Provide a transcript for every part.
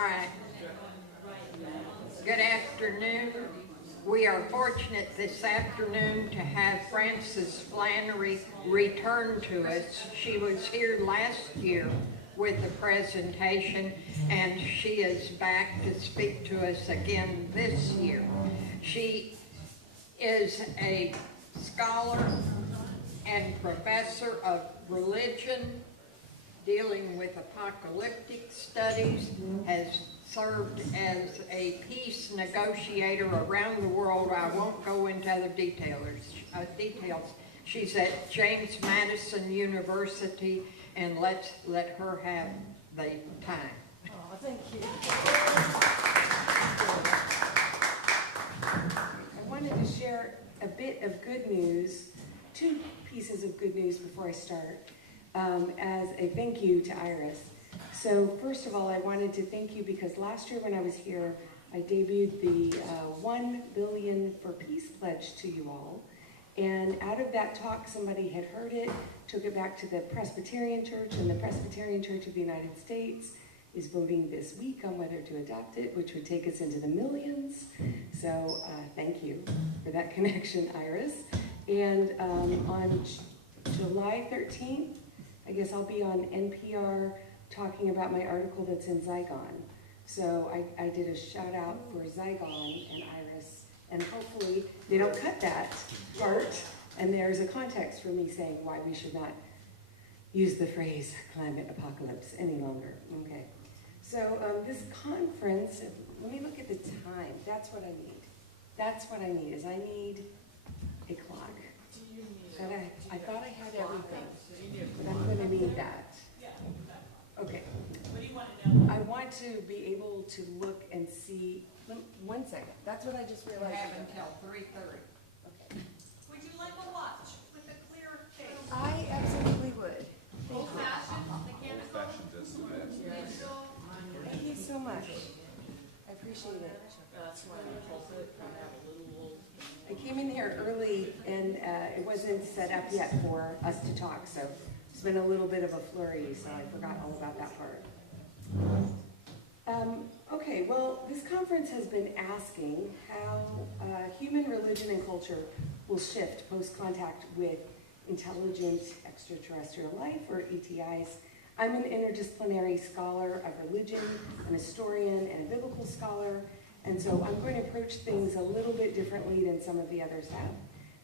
All right. Good afternoon. We are fortunate this afternoon to have Frances Flannery return to us. She was here last year with a presentation, and she is back to speak to us again this year. She is a scholar and professor of religion, dealing with apocalyptic studies, has served as a peace negotiator around the world. I won't go into other details. She's at James Madison University, and let's let her have the time. Oh, thank you. I wanted to share a bit of good news, two pieces of good news before I start, as a thank you to IRAS. So first of all, I wanted to thank you because last year when I was here, I debuted the 1 Billion for Peace pledge to you all. And out of that talk, somebody had heard it, took it back to the Presbyterian Church, and the Presbyterian Church of the United States is voting this week on whether to adopt it, which would take us into the millions. So thank you for that connection, Iris. And on July 13th, I guess I'll be on NPR talking about my article that's in Zygon. So I did a shout out for Zygon and Iris, and hopefully they don't cut that part, and there's a context for me saying why we should not use the phrase climate apocalypse any longer. Okay. So this conference, let me look at the time. That's what I need. That's what I need, is I need a clock. I thought I had everything, but I'm going to need that. Okay. What do you want to know? I want to be able to look and see. 1 second. That's what I just We realized. have until 3:30. Okay. Would you like a watch with a clear case? I absolutely would. Old fashioned, mechanical, digital. Thank you so much. I appreciate it. That's why we hold it, kind of a little. I came in here early and it wasn't set up yet for us to talk, so it's been a little bit of a flurry, so I forgot all about that part. Okay, well, this conference has been asking how human religion and culture will shift post-contact with intelligent extraterrestrial life, or ETIs. I'm an interdisciplinary scholar of religion, an historian, and a biblical scholar, and so I'm going to approach things a little bit differently than some of the others have,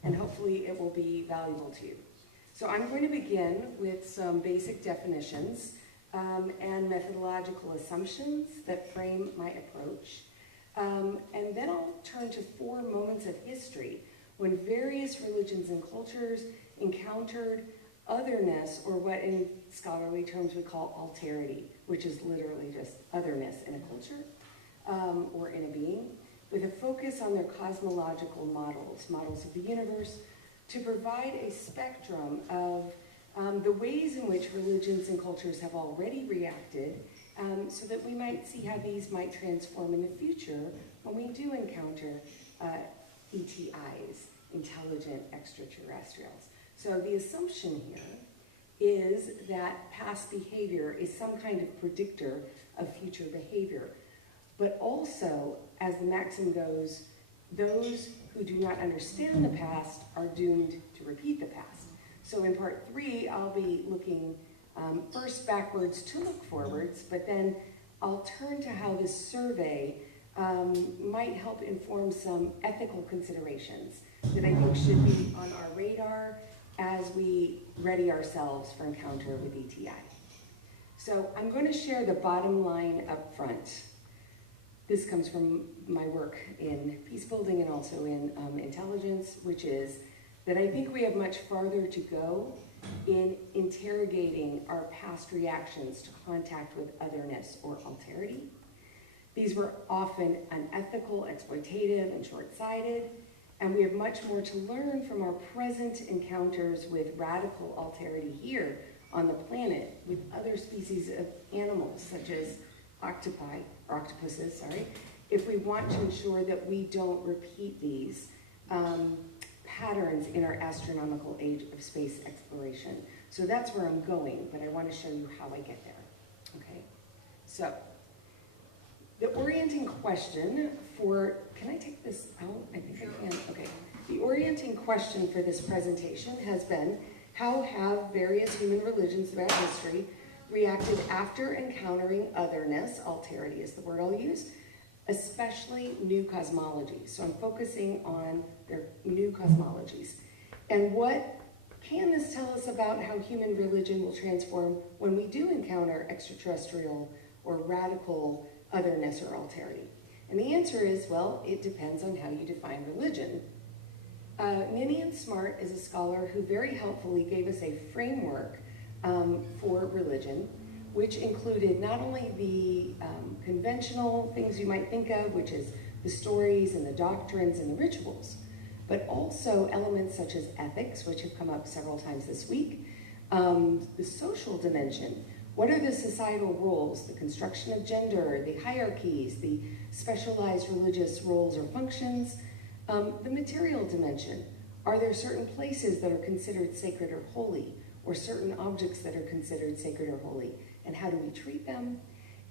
and hopefully it will be valuable to you. So I'm going to begin with some basic definitions and methodological assumptions that frame my approach. And then I'll turn to 4 moments of history when various religions and cultures encountered otherness, or what in scholarly terms we call alterity, which is literally just otherness in a culture or in a being, with a focus on their cosmological models of the universe, to provide a spectrum of the ways in which religions and cultures have already reacted, so that we might see how these might transform in the future when we do encounter ETIs, intelligent extraterrestrials. So the assumption here is that past behavior is some kind of predictor of future behavior. But also, as the maxim goes, those who do not understand the past are doomed to repeat the past. So in part 3, I'll be looking first backwards to look forwards, but then I'll turn to how this survey might help inform some ethical considerations that I think should be on our radar as we ready ourselves for encounter with ETI. So I'm going to share the bottom line up front. This comes from my work in peace building and also in intelligence, which is that I think we have much farther to go in interrogating our past reactions to contact with otherness or alterity. These were often unethical, exploitative, and short-sighted, and we have much more to learn from our present encounters with radical alterity here on the planet with other species of animals, such as octopuses, if we want to ensure that we don't repeat these patterns in our astronomical age of space exploration. So that's where I'm going, but I want to show you how I get there. Okay? So, The orienting question for, can I take this out? I think I can, okay. The orienting question for this presentation has been, how have various human religions throughout history reacted after encountering otherness, alterity is the word I'll use, especially new cosmologies. So I'm focusing on their new cosmologies. And what can this tell us about how human religion will transform when we do encounter extraterrestrial or radical otherness or alterity? And the answer is, well, it depends on how you define religion. Ninian Smart is a scholar who very helpfully gave us a framework for religion, which included not only the conventional things you might think of, which is the stories and the doctrines and the rituals, but also elements such as ethics, which have come up several times this week, the social dimension. What are the societal roles, the construction of gender, the hierarchies, the specialized religious roles or functions, the material dimension. Are there certain places that are considered sacred or holy, or certain objects that are considered sacred or holy, and how do we treat them?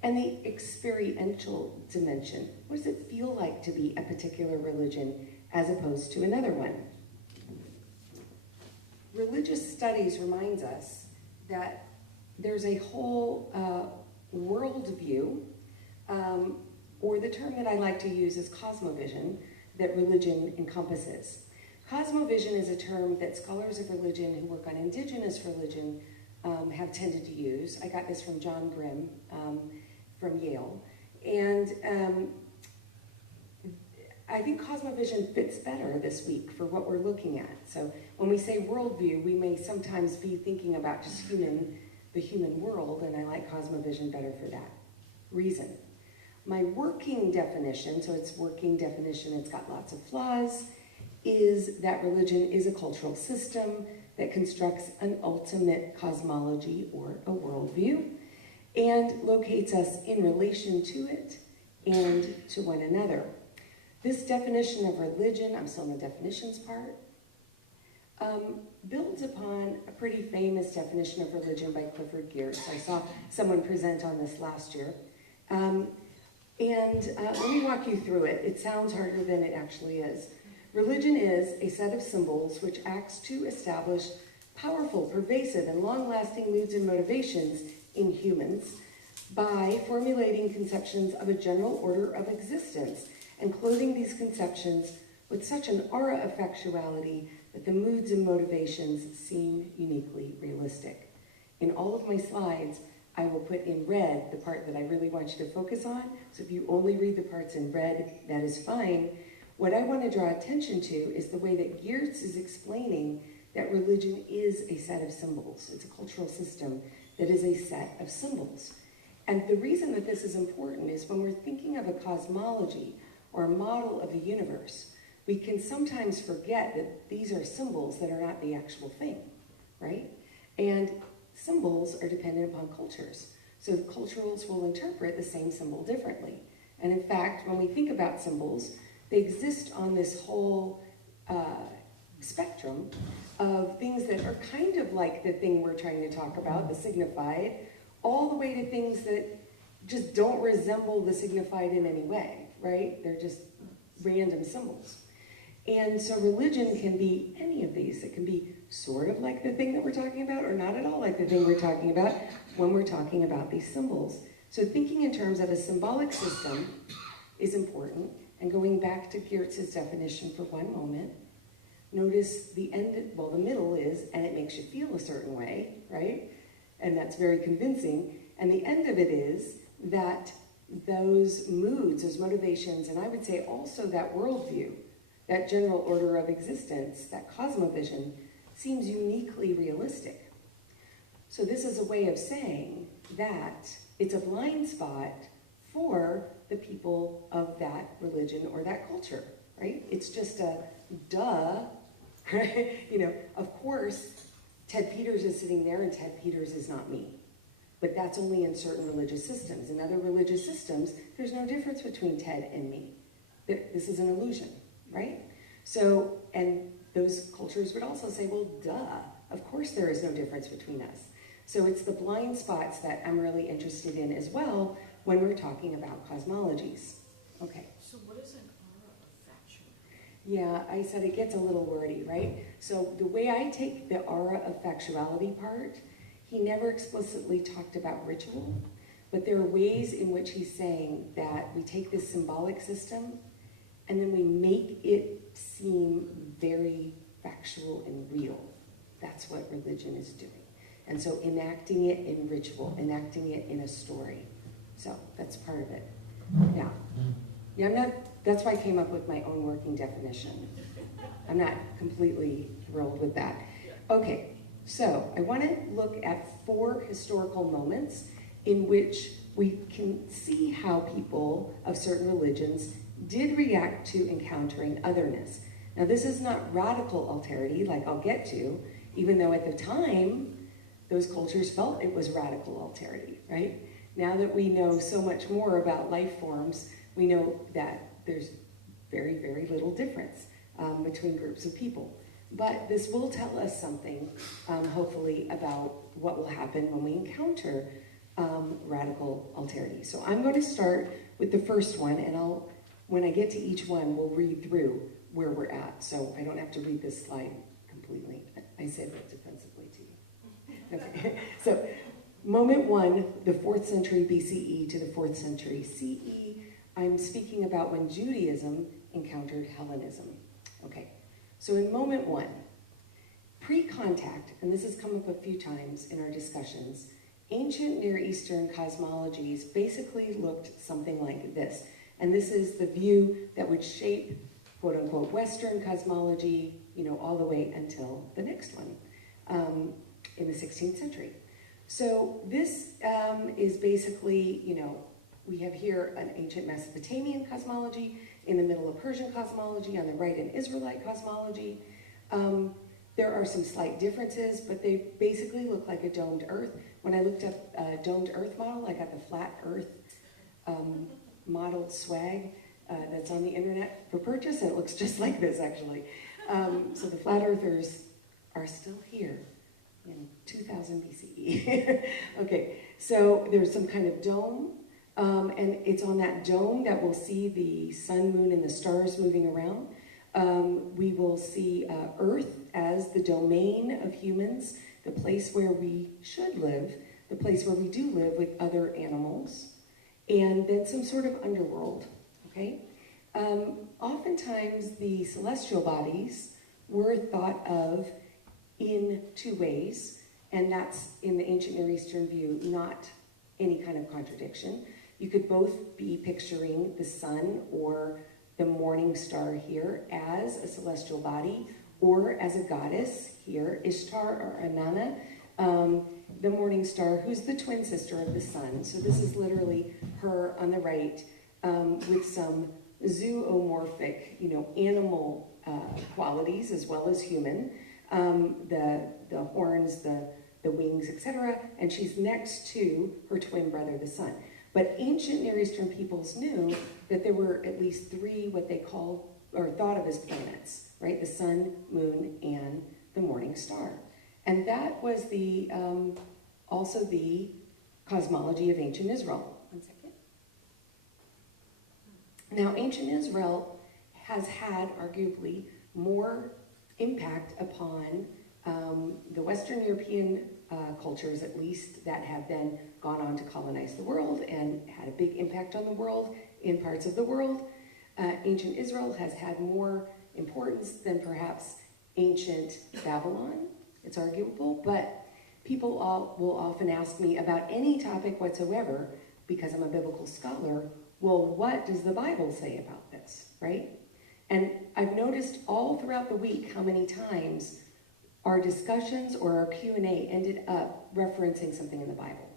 And the experiential dimension. What does it feel like to be a particular religion as opposed to another one? Religious studies reminds us that there's a whole worldview, or the term that I like to use is cosmovision, that religion encompasses. Cosmovision is a term that scholars of religion who work on indigenous religion have tended to use. I got this from John Grimm from Yale. And I think cosmovision fits better this week for what we're looking at. So when we say worldview, we may sometimes be thinking about just the human world, and I like cosmovision better for that reason. My working definition, so it's working definition, it's got lots of flaws, is that religion is a cultural system that constructs an ultimate cosmology or a worldview and locates us in relation to it and to one another. This definition of religion, I'm still in the definitions part, builds upon a pretty famous definition of religion by Clifford Geertz. I saw someone present on this last year. Let me walk you through it. It sounds harder than it actually is. Religion is a set of symbols which acts to establish powerful, pervasive, and long-lasting moods and motivations in humans by formulating conceptions of a general order of existence and clothing these conceptions with such an aura of factuality that the moods and motivations seem uniquely realistic. In all of my slides, I will put in red the part that I really want you to focus on. So if you only read the parts in red, that is fine. What I want to draw attention to is the way that Geertz is explaining that religion is a set of symbols. It's a cultural system that is a set of symbols. And the reason that this is important is when we're thinking of a cosmology or a model of the universe, we can sometimes forget that these are symbols that are not the actual thing, right? And symbols are dependent upon cultures. So the cultures will interpret the same symbol differently. And in fact, when we think about symbols, they exist on this whole spectrum of things that are kind of like the thing we're trying to talk about, the signified, all the way to things that just don't resemble the signified in any way, right? They're just random symbols. And so religion can be any of these. It can be sort of like the thing that we're talking about or not at all like the thing we're talking about when we're talking about these symbols. So thinking in terms of a symbolic system is important. And going back to Geertz's definition for one moment, notice the end, well, the middle is, and it makes you feel a certain way, right? And that's very convincing. And the end of it is that those moods, those motivations, and I would say also that worldview, that general order of existence, that cosmovision, seems uniquely realistic. So this is a way of saying that it's a blind spot for the people of that religion or that culture, right? It's just a duh, right? You know, of course, Ted Peters is sitting there and Ted Peters is not me. But that's only in certain religious systems. In other religious systems, there's no difference between Ted and me. This is an illusion, right? So, and those cultures would also say, well, duh, of course there is no difference between us. So it's the blind spots that I'm really interested in as well, when we're talking about cosmologies. Okay. So what is an aura of factual? Yeah, I said it gets a little wordy, right? So the way I take the aura of factuality part, he never explicitly talked about ritual, but there are ways in which he's saying that we take this symbolic system and then we make it seem very factual and real. That's what religion is doing. And so enacting it in ritual, enacting it in a story. So that's part of it. Yeah, that's why I came up with my own working definition. I'm not completely thrilled with that. Okay, so I want to look at 4 historical moments in which we can see how people of certain religions did react to encountering otherness. Now, this is not radical alterity, like I'll get to, even though at the time, those cultures felt it was radical alterity, right? Now that we know so much more about life forms, we know that there's very, very little difference between groups of people. But this will tell us something, hopefully, about what will happen when we encounter radical alterity. So I'm going to start with the first one, and when I get to each one, we'll read through where we're at. So I don't have to read this slide completely. I said that defensively to you. Okay. So moment 1, the 4th century BCE to the 4th century CE. I'm speaking about when Judaism encountered Hellenism. Okay, so in moment 1, pre-contact, and this has come up a few times in our discussions, ancient Near Eastern cosmologies basically looked something like this. And this is the view that would shape, quote unquote, Western cosmology, all the way until the next one in the 16th century. So this is basically, we have here an ancient Mesopotamian cosmology, in the middle of Persian cosmology, on the right an Israelite cosmology. There are some slight differences, but they basically look like a domed earth. When I looked up a domed earth model, I got the flat earth modeled swag that's on the internet for purchase, and it looks just like this, actually. So the flat earthers are still here in 2000 BCE. Okay, so there's some kind of dome, and it's on that dome that we'll see the sun, moon, and the stars moving around. We will see Earth as the domain of humans, the place where we should live, the place where we do live with other animals, and then some sort of underworld, okay? Oftentimes, the celestial bodies were thought of in 2 ways, and that's, in the ancient Near Eastern view, not any kind of contradiction. You could both be picturing the sun or the morning star here as a celestial body, or as a goddess here, Ishtar or Inanna, the morning star, who's the twin sister of the sun. So this is literally her on the right, with some zoomorphic, animal qualities as well as human, the horns, the wings, etc. And she's next to her twin brother, the sun. But ancient Near Eastern peoples knew that there were at least 3 what they called or thought of as planets, right? The sun, moon, and the morning star. And that was the also the cosmology of ancient Israel. One second. Now, ancient Israel has had arguably more impact upon the Western European cultures, at least, that have then gone on to colonize the world and had a big impact on the world in parts of the world. Ancient Israel has had more importance than perhaps ancient Babylon. It's arguable, but people will often ask me about any topic whatsoever, because I'm a biblical scholar, well, what does the Bible say about this, right? And I've noticed all throughout the week how many times our discussions or our Q&A ended up referencing something in the Bible.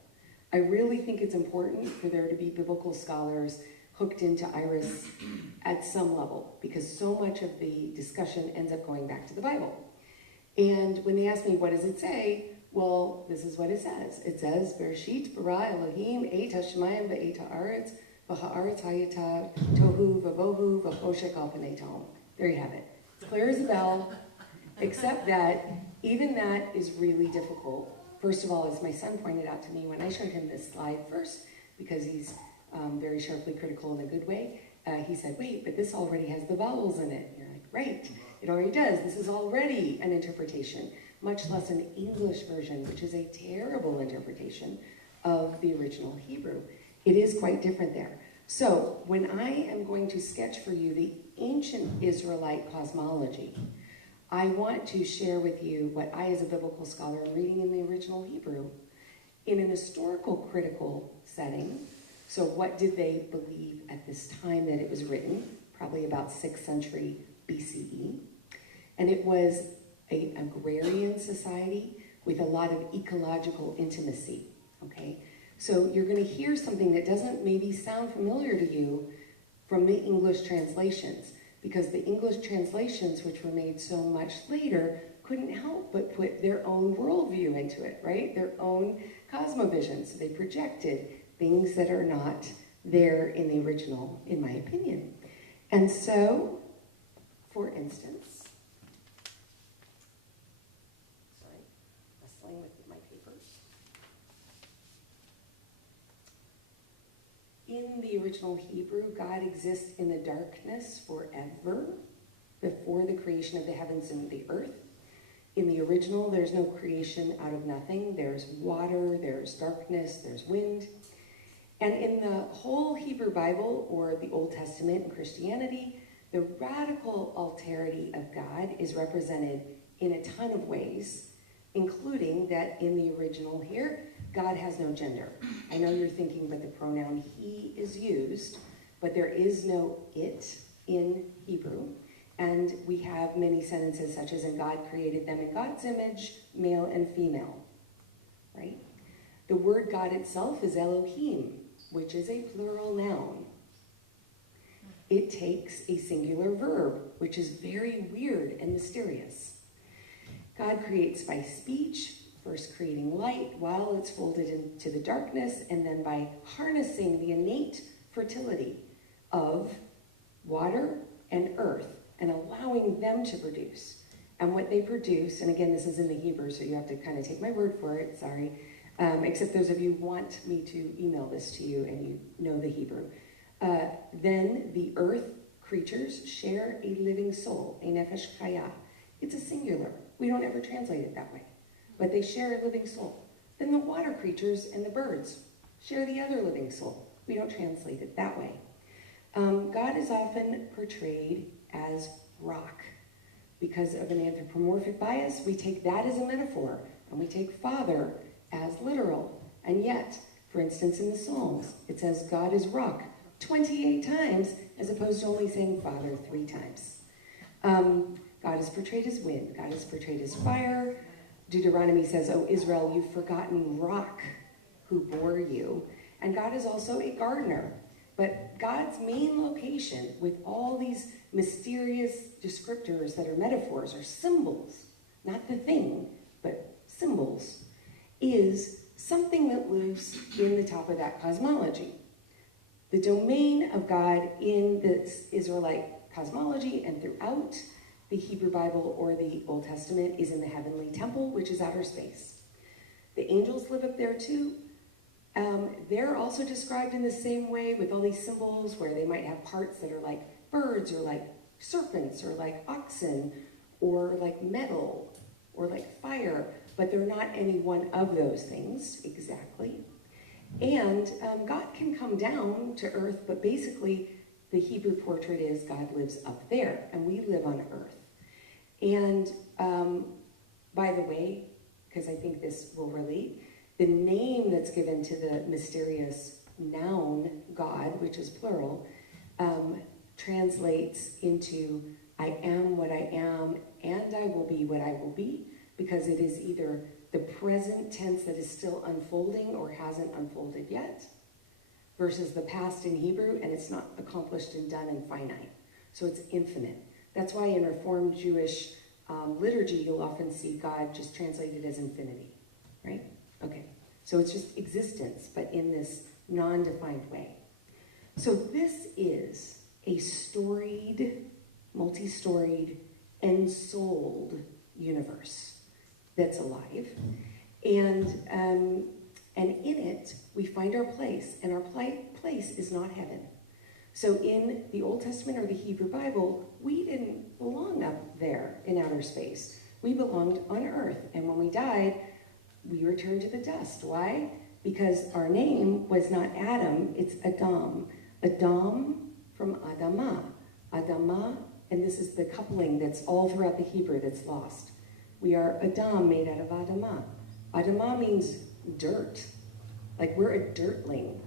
I really think it's important for there to be biblical scholars hooked into IRAS at some level, because so much of the discussion ends up going back to the Bible. And when they ask me, what does it say? Well, this is what it says. It says, Bereshit bara Elohim et hashemayim ve'et haaretz v'haaretz hayata tohu v'vohu v'choshek al panei tehom. There you have it. It's clear as a bell, except that even that is really difficult. First of all, as my son pointed out to me when I showed him this slide first, because he's very sharply critical in a good way. He said, wait, but this already has the vowels in it. And you're like, right, it already does. This is already an interpretation, much less an English version, which is a terrible interpretation of the original Hebrew. It is quite different there. So when I am going to sketch for you the ancient Israelite cosmology, I want to share with you what I, as a biblical scholar, am reading in the original Hebrew in an historical critical setting. So what did they believe at this time that it was written? Probably about 6th century BCE. And it was an agrarian society with a lot of ecological intimacy, okay? So you're going to hear something that doesn't maybe sound familiar to you from the English translations, because the English translations, which were made so much later, couldn't help but put their own worldview into it, right? Their own cosmovision. So they projected things that are not there in the original, in my opinion. And so, for instance, sorry, wrestling with my papers. In the original Hebrew, God exists in the darkness forever, before the creation of the heavens and the earth. In the original, there's no creation out of nothing. There's water, there's darkness, there's wind. And in the whole Hebrew Bible, or the Old Testament and Christianity, the radical alterity of God is represented in a ton of ways, including that in the original here, God has no gender. I know you're thinking, but the pronoun he is used, but there is no it in Hebrew. And we have many sentences such as, and God created them in God's image, male and female, right? The word God itself is Elohim, which is a plural noun. It takes a singular verb, which is very weird and mysterious. God creates by speech, first creating light while it's folded into the darkness, and then by harnessing the innate fertility of water and earth and allowing them to produce. And what they produce, and again, this is in the Hebrew, so you have to kind of take my word for it, sorry, except those of you who want me to email this to you and you know the Hebrew. Then the earth creatures share a living soul, a nefesh chaya. It's a singular. We don't ever translate it that way. But they share a living soul. Then the water creatures and the birds share the other living soul. We don't translate it that way. God is often portrayed as rock. Because of an anthropomorphic bias, we take that as a metaphor, and we take father as literal. And yet, for instance, in the Psalms, it says God is rock 28 times, as opposed to only saying father 3 times. God is portrayed as wind. God is portrayed as fire. Deuteronomy says, "O Israel, you've forgotten rock who bore you." And God is also a gardener. But God's main location, with all these mysterious descriptors that are metaphors or symbols, not the thing, but symbols, is something that lives in the top of that cosmology. The domain of God in the Israelite cosmology and throughout the Hebrew Bible or the Old Testament is in the heavenly temple, which is outer space. The angels live up there too. They're also described in the same way with all these symbols where they might have parts that are like birds or like serpents or like oxen or like metal or like fire, but they're not any one of those things exactly. And God can come down to earth, but basically the Hebrew portrait is God lives up there and we live on earth. And by the way, because I think this will relate, the name that's given to the mysterious noun God, which is plural, translates into I am what I am and I will be what I will be, because it is either the present tense that is still unfolding or hasn't unfolded yet, versus the past in Hebrew, and it's not accomplished and done and finite. So it's infinite. That's why in Reformed Jewish liturgy, you'll often see God just translated as infinity, right? Okay, so it's just existence, but in this non-defined way. So this is a storied, multi-storied, ensouled universe that's alive. And And in it, we find our place, and our place is not heaven. So in the Old Testament or the Hebrew Bible, we didn't belong up there in outer space. We belonged on earth, and when we died, we returned to the dust. Why? Because our name was not Adam, it's Adam. Adam from Adamah. Adamah, and this is the coupling that's all throughout the Hebrew that's lost. We are Adam made out of Adamah. Adamah means dirt. Like we're a dirtling.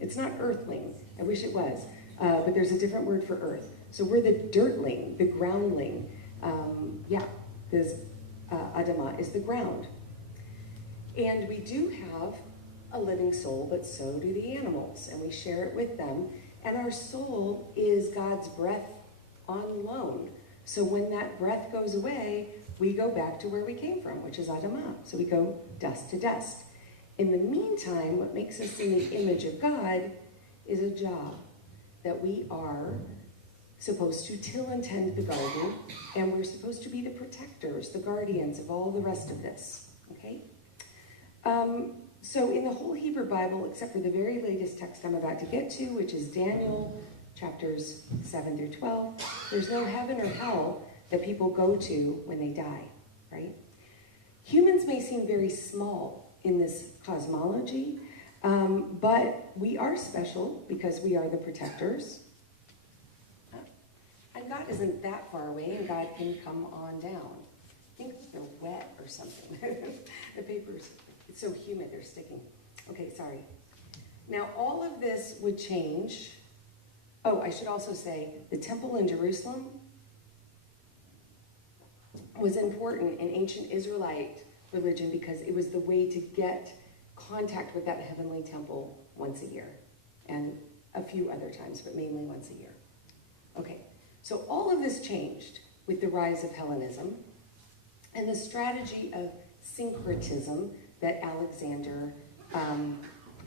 It's not earthling. I wish it was. But there's a different word for earth. So we're the dirtling, the groundling. Adamah is the ground. And we do have a living soul, but so do the animals, and we share it with them. And our soul is God's breath on loan. So when that breath goes away, we go back to where we came from, which is Adamah. So we go dust to dust. In the meantime, what makes us in the image of God is a job that we are supposed to till and tend the garden, and we're supposed to be the protectors, the guardians of all the rest of this, okay? So in the whole Hebrew Bible, except for the very latest text I'm about to get to, which is Daniel chapters 7 through 12, there's no heaven or hell that people go to when they die, right? Humans may seem very small in this cosmology, but we are special because we are the protectors. And God isn't that far away, and God can come on down. I think they're wet or something. The paper's, it's so humid, they're sticking. Okay, sorry. Now, all of this would change. Oh, I should also say, the temple in Jerusalem was important in ancient Israelite religion because it was the way to get contact with that heavenly temple once a year, and a few other times, but mainly once a year. Okay, so all of this changed with the rise of Hellenism and the strategy of syncretism that Alexander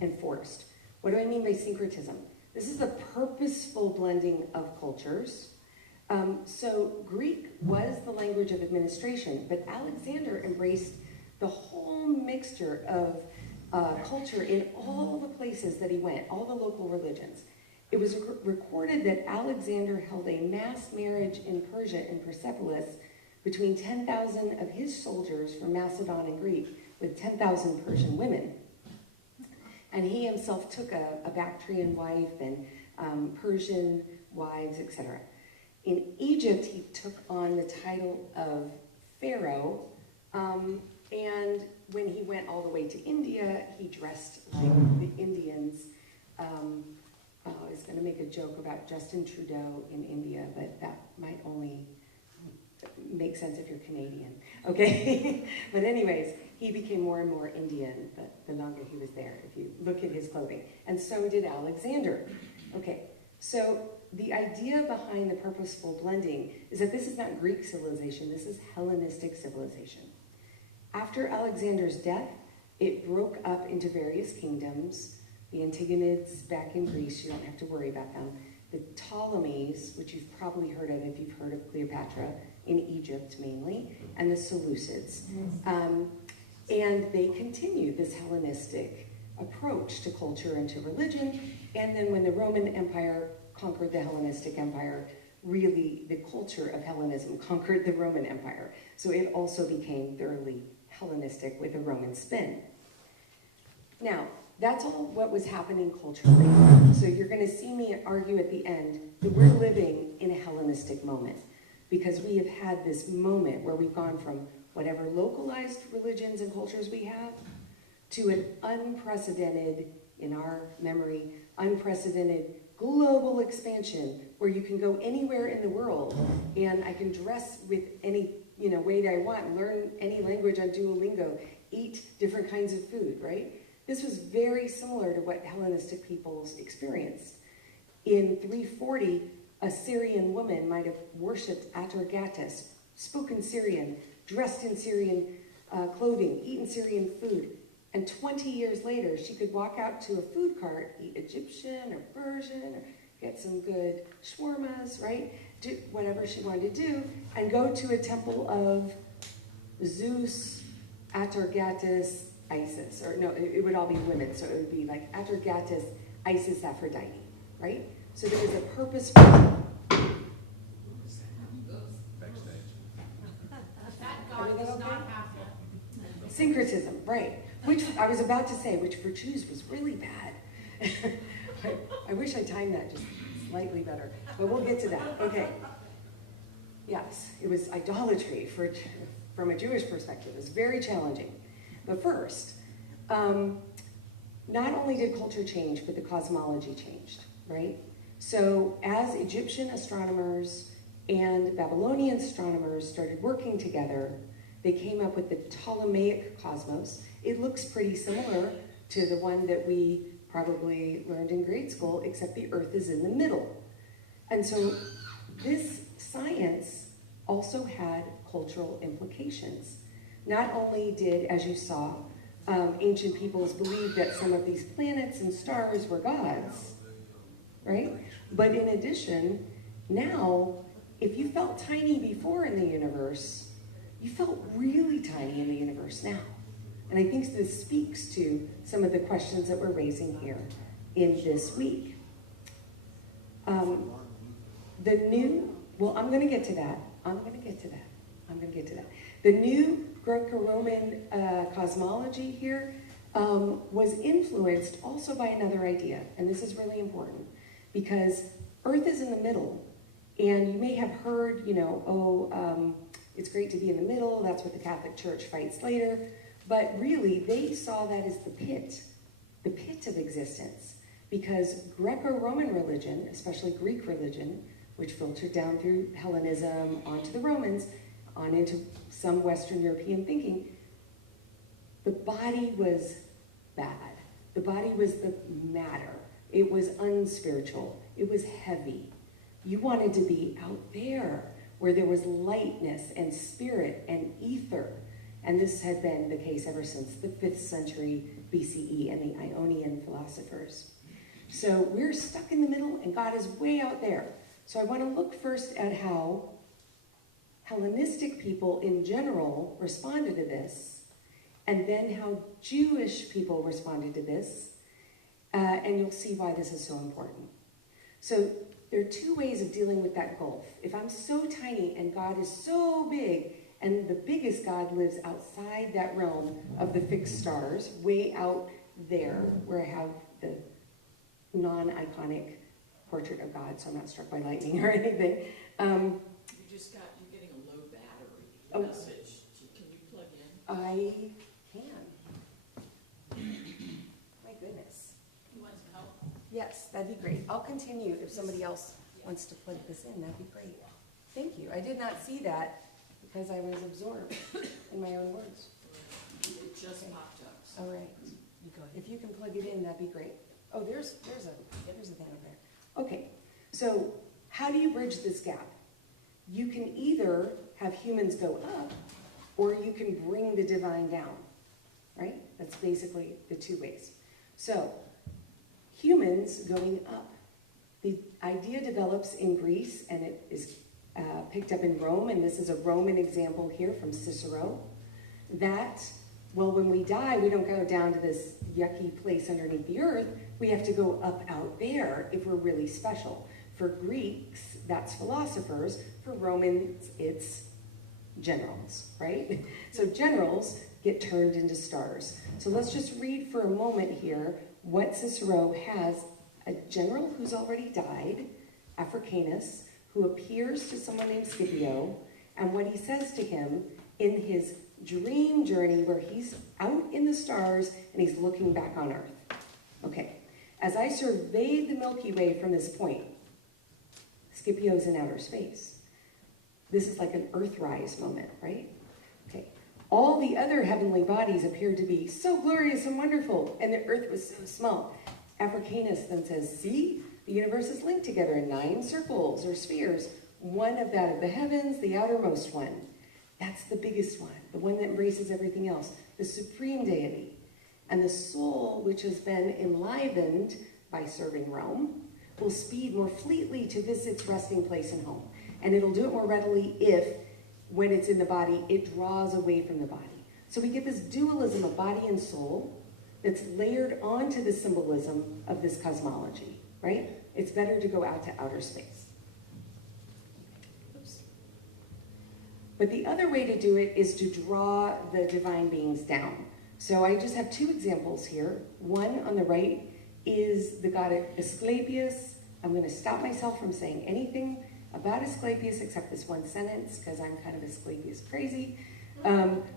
enforced. What do I mean by syncretism? This is the purposeful blending of cultures. So Greek was the language of administration, but Alexander embraced the whole mixture of culture in all the places that he went, all the local religions. It was recorded that Alexander held a mass marriage in Persia, in Persepolis, between 10,000 of his soldiers from Macedon and Greece with 10,000 Persian women. And he himself took a Bactrian wife and Persian wives, etc. In Egypt, he took on the title of Pharaoh, and when he went all the way to India, he dressed like the Indians. I was going to make a joke about Justin Trudeau in India, but that might only make sense if you're Canadian, okay? But anyways, he became more and more Indian the longer he was there, if you look at his clothing. And so did Alexander. Okay, so the idea behind the purposeful blending is that this is not Greek civilization, this is Hellenistic civilization. After Alexander's death, it broke up into various kingdoms. The Antigonids back in Greece, you don't have to worry about them. The Ptolemies, which you've probably heard of if you've heard of Cleopatra, in Egypt mainly, and the Seleucids. And they continued this Hellenistic approach to culture and to religion. And then when the Roman Empire conquered the Hellenistic Empire, really the culture of Hellenism conquered the Roman Empire. So it also became thoroughly Hellenistic with a Roman spin. Now, that's all what was happening culturally. So you're going to see me argue at the end that we're living in a Hellenistic moment because we have had this moment where we've gone from whatever localized religions and cultures we have to an unprecedented, in our memory, unprecedented global expansion where you can go anywhere in the world and I can dress with any way that I want, learn any language on Duolingo, eat different kinds of food, right? This was very similar to what Hellenistic peoples experienced. In 340, a Syrian woman might have worshipped Atargatis, spoken Syrian, dressed in Syrian clothing, eaten Syrian food. And 20 years later, she could walk out to a food cart, eat Egyptian or Persian, or get some good shawarmas, right? Do whatever she wanted to do, and go to a temple of Zeus, Atargatis, Isis, or no, it would all be women, so it would be like Atargatis, Isis, Aphrodite, right? So there was a purposeful. Backstage. That God Everything does okay? not have that. Syncretism, right? Which I was about to say, which for Jews was really bad. I wish I timed that just slightly better, but we'll get to that. Okay. Yes, it was idolatry from a Jewish perspective. It was very challenging. But first, not only did culture change, but the cosmology changed, right? So as Egyptian astronomers and Babylonian astronomers started working together, they came up with the Ptolemaic cosmos. It looks pretty similar to the one that we probably learned in grade school, except the Earth is in the middle. And so this science also had cultural implications. Not only did, as you saw, ancient peoples believe that some of these planets and stars were gods, right? But in addition, now, if you felt tiny before in the universe, you felt really tiny in the universe now. And I think this speaks to some of the questions that we're raising here in this week. I'm going to get to that. The new Greco-Roman cosmology here was influenced also by another idea, and this is really important, because Earth is in the middle, and you may have heard, it's great to be in the middle, that's what the Catholic Church fights later, but really they saw that as the pit of existence, because Greco-Roman religion, especially Greek religion, which filtered down through Hellenism onto the Romans, on into some Western European thinking, the body was bad. The body was the matter. It was unspiritual. It was heavy. You wanted to be out there where there was lightness and spirit and ether. And this had been the case ever since the 5th century BCE and the Ionian philosophers. So we're stuck in the middle and God is way out there. So I want to look first at how Hellenistic people in general responded to this, and then how Jewish people responded to this, and you'll see why this is so important. So there are two ways of dealing with that gulf. If I'm so tiny and God is so big, and the biggest God lives outside that realm of the fixed stars, way out there, where I have the non-iconic portrait of God, so I'm not struck by lightning or anything. You're getting a low battery message. Can you plug in? I can. My goodness. You want some help? Yes, that'd be great. I'll continue if somebody else wants to plug this in. That'd be great. Thank you. I did not see that because I was absorbed in my own words. It just popped up. So. All right. You go ahead. If you can plug it in, that'd be great. Oh, there's a thing over there. Okay. So how do you bridge this gap? You can either have humans go up, or you can bring the divine down, right? That's basically the two ways. So, humans going up. The idea develops in Greece, and it is picked up in Rome, and this is a Roman example here from Cicero, that, well, when we die, we don't go down to this yucky place underneath the earth, we have to go up out there if we're really special. For Greeks, that's philosophers. For Romans, it's generals, right? So generals get turned into stars. So let's just read for a moment here what Cicero has. A general who's already died, Africanus, who appears to someone named Scipio, and what he says to him in his dream journey where he's out in the stars and he's looking back on Earth. Okay, as I surveyed the Milky Way from this point, Scipio's in outer space. This is like an Earthrise moment, right? Okay. All the other heavenly bodies appeared to be so glorious and wonderful, and the Earth was so small. Africanus then says, see, the universe is linked together in 9 circles or spheres, one of that of the heavens, the outermost one. That's the biggest one, the one that embraces everything else, the supreme deity. And the soul, which has been enlivened by serving Rome, will speed more fleetly to this its resting place and home. And it'll do it more readily if, when it's in the body, it draws away from the body. So we get this dualism of body and soul that's layered onto the symbolism of this cosmology, right? It's better to go out to outer space. Oops. But the other way to do it is to draw the divine beings down. So I just have two examples here. One on the right is the god Asclepius. I'm going to stop myself from saying anything about Asclepius except this one sentence, because I'm kind of Asclepius crazy,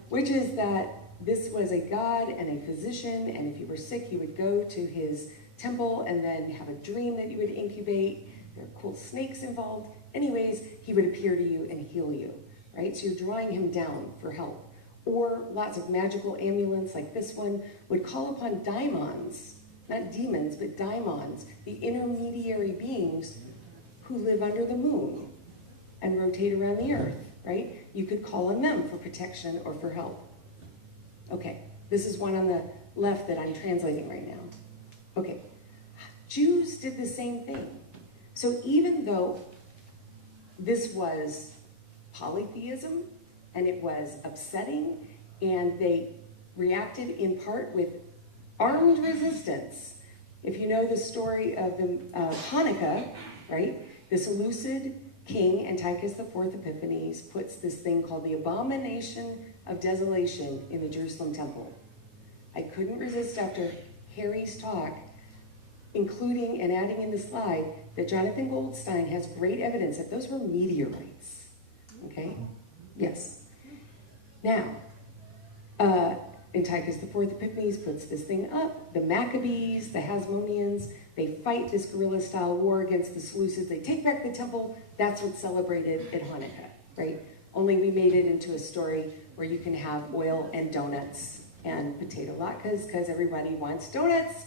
which is that this was a god and a physician, and if you were sick, you would go to his temple and then have a dream that you would incubate. There are cool snakes involved. Anyways, he would appear to you and heal you, right? So you're drawing him down for help. Or lots of magical amulets like this one would call upon daimons, not demons, but daimons, the intermediary beings who live under the moon and rotate around the earth, right? You could call on them for protection or for help. Okay, this is one on the left that I'm translating right now. Okay, Jews did the same thing. So even though this was polytheism and it was upsetting and they reacted in part with armed resistance. If you know the story of Hanukkah, right? The Seleucid king, Antiochus IV Epiphanes, puts this thing called the abomination of desolation in the Jerusalem temple. I couldn't resist after Harry's talk, including and adding in the slide that Jonathan Goldstein has great evidence that those were meteorites. Okay? Yes. Now, Antiochus IV Epiphanes puts this thing up. The Maccabees, the Hasmoneans, they fight this guerrilla-style war against the Seleucids. They take back the temple. That's what's celebrated at Hanukkah, right? Only we made it into a story where you can have oil and donuts and potato latkes because everybody wants donuts